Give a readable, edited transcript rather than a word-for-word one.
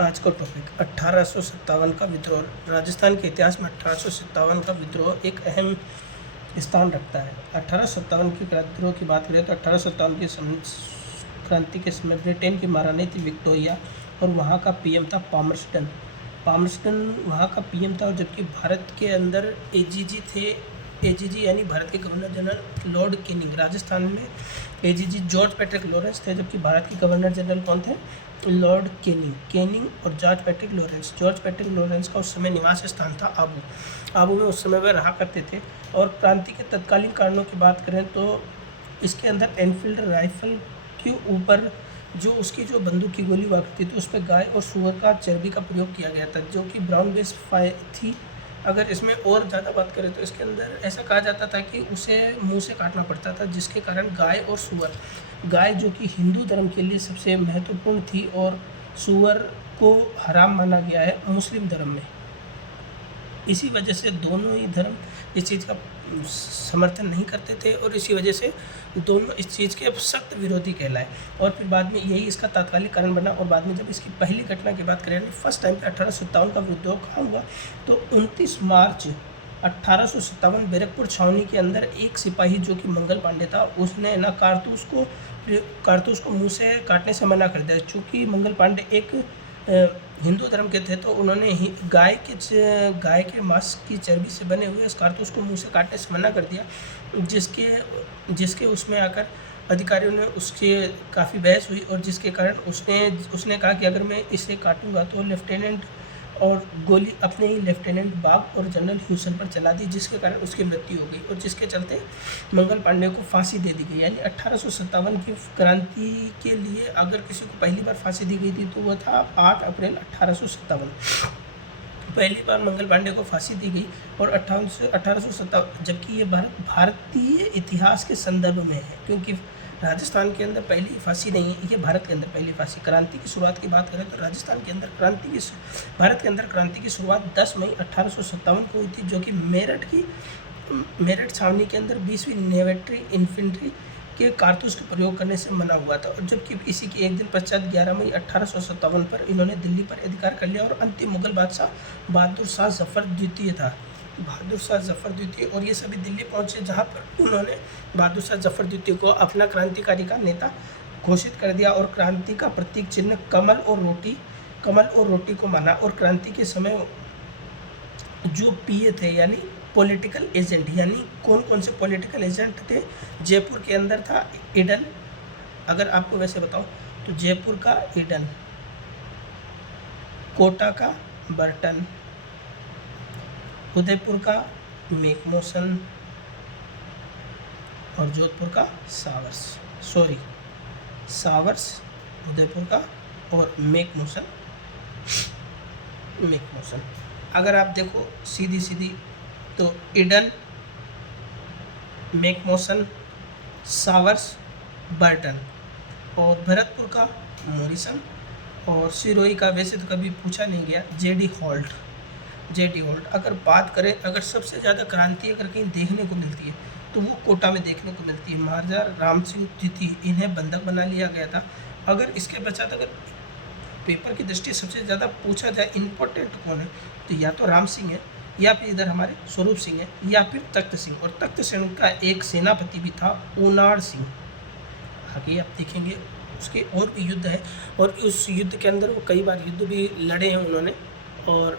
आज का टॉपिक 1857 का विद्रोह। राजस्थान के इतिहास में 1857 का विद्रोह एक अहम स्थान रखता है। 1857 के विद्रोह की बात करें तो 1857 की क्रांति के समय ब्रिटेन की महारानी थी विक्टोरिया और वहाँ का पीएम था पामर्स्टन। वहाँ का पीएम था, और जबकि भारत के अंदर एजीजी थे। एजीजी यानी भारत के governor general Lord Canning. Rajasthan में एजीजी जॉर्ज पैट्रिक लॉरेंस थे, जबकि भारत के गवर्नर जनरल कौन थे? लॉर्ड कैनिंग और George Patrick Lawrence. George Patrick Lawrence का उस समय निवास स्थान था आबू में उस समय वह रहा करते थे। और क्रांति के तत्कालीन कारणों की बात करें तो इसके अंदर एनफील्ड राइफल के ऊपर जो उसकी जो बंदूक की गोली हुआ करती थी उस पर गाय और सूअर का चर्बी का प्रयोग किया गया था, जो कि ब्राउन बेस थी। अगर इसमें और ज़्यादा बात करें तो इसके अंदर ऐसा कहा जाता था कि उसे मुंह से काटना पड़ता था, जिसके कारण गाय और सूअर, गाय जो कि हिंदू धर्म के लिए सबसे महत्वपूर्ण थी और सूअर को हराम माना गया है मुस्लिम धर्म में। इसी वजह से दोनों ही धर्म इस चीज़ का समर्थन नहीं करते थे और इसी वजह से दोनों इस चीज़ के सख्त विरोधी कहलाए। और फिर बाद में यही इसका तात्कालिक कारण बना। और बाद में जब इसकी पहली घटना की बात करें, फर्स्ट टाइम पे 1857 का विद्रोह कहाँ हुआ तो 29 मार्च 1857 बैरकपुर छावनी के अंदर एक सिपाही जो कि मंगल पांडे था, उसने ना कारतूस को मुँह से काटने से मना कर दिया। चूँकि मंगल पांडे एक हिंदू धर्म के थे तो उन्होंने गाय के मांस की चर्बी से बने हुए इस कारतूस को मुंह से काटने से मना कर दिया, जिसके उसमें आकर अधिकारियों ने उसके काफ़ी बहस हुई और जिसके कारण उसने कहा कि अगर मैं इसे काटूंगा तो लेफ्टिनेंट और गोली अपने ही लेफ्टिनेंट बाग और जनरल ह्यूसन पर चला दी, जिसके कारण उसकी मृत्यु हो गई और जिसके चलते मंगल पांडे को फांसी दे दी गई। यानी 1857 की क्रांति के लिए अगर किसी को पहली बार फांसी दी गई थी तो वह था 8 अप्रैल 1857। पहली बार मंगल पांडे को फांसी दी गई और 1857, जबकि ये भारतीय इतिहास के संदर्भ में है, क्योंकि राजस्थान के अंदर पहली फांसी नहीं है, ये भारत के अंदर पहली फांसी। क्रांति की शुरुआत की बात करें तो राजस्थान के अंदर भारत के अंदर क्रांति की शुरुआत 10 मई 1857 को हुई थी, जो कि मेरठ छावनी के अंदर 20वीं नेवेट्री इन्फेंट्री के कारतूस के प्रयोग करने से मना हुआ था। और जबकि इसी के एक दिन पश्चात 11 मई 1857 पर इन्होंने दिल्ली पर अधिकार कर लिया और अंतिम मुगल बादशाह बहादुर शाह जफर द्वितीय और ये सभी दिल्ली पहुंचे, जहां पर उन्होंने बहादुर शाह जफर द्वितीय को अपना क्रांतिकारी का नेता घोषित कर दिया और क्रांति का प्रतीक चिन्ह कमल और रोटी को माना। और क्रांति के समय जो पीए थे यानी पॉलिटिकल एजेंट, यानी कौन से पॉलिटिकल एजेंट थे? जयपुर के अंदर था ईडन, अगर आपको वैसे बताऊं तो जयपुर का ईडन, कोटा का बर्टन, उदयपुर का मेकमोसन और जोधपुर का सावर्स, उदयपुर का और मेकमोसन। अगर आप देखो सीधी तो ईडन, मेकमोसन, सावर्स, बर्टन और भरतपुर का मॉरिसन और सिरोही का वैसे तो कभी पूछा नहीं गया जेडी हॉल्ट। अगर बात करें, अगर सबसे ज़्यादा क्रांति अगर कहीं देखने को मिलती है तो वो कोटा में देखने को मिलती है। महाराजा राम सिंह द्वितीय, इन्हें बंधक बना लिया गया था। अगर इसके पश्चात अगर पेपर की दृष्टि सबसे ज़्यादा पूछा जाए इम्पोर्टेंट कौन है तो या तो राम सिंह है, या फिर इधर हमारे स्वरूप सिंह है, या फिर तख्त सिंह। और तख्त सिंह का एक सेनापति भी था ऊनार सिंह। आगे आप देखेंगे उसके और भी युद्ध है और उस युद्ध के अंदर वो कई बार युद्ध भी लड़े हैं उन्होंने। और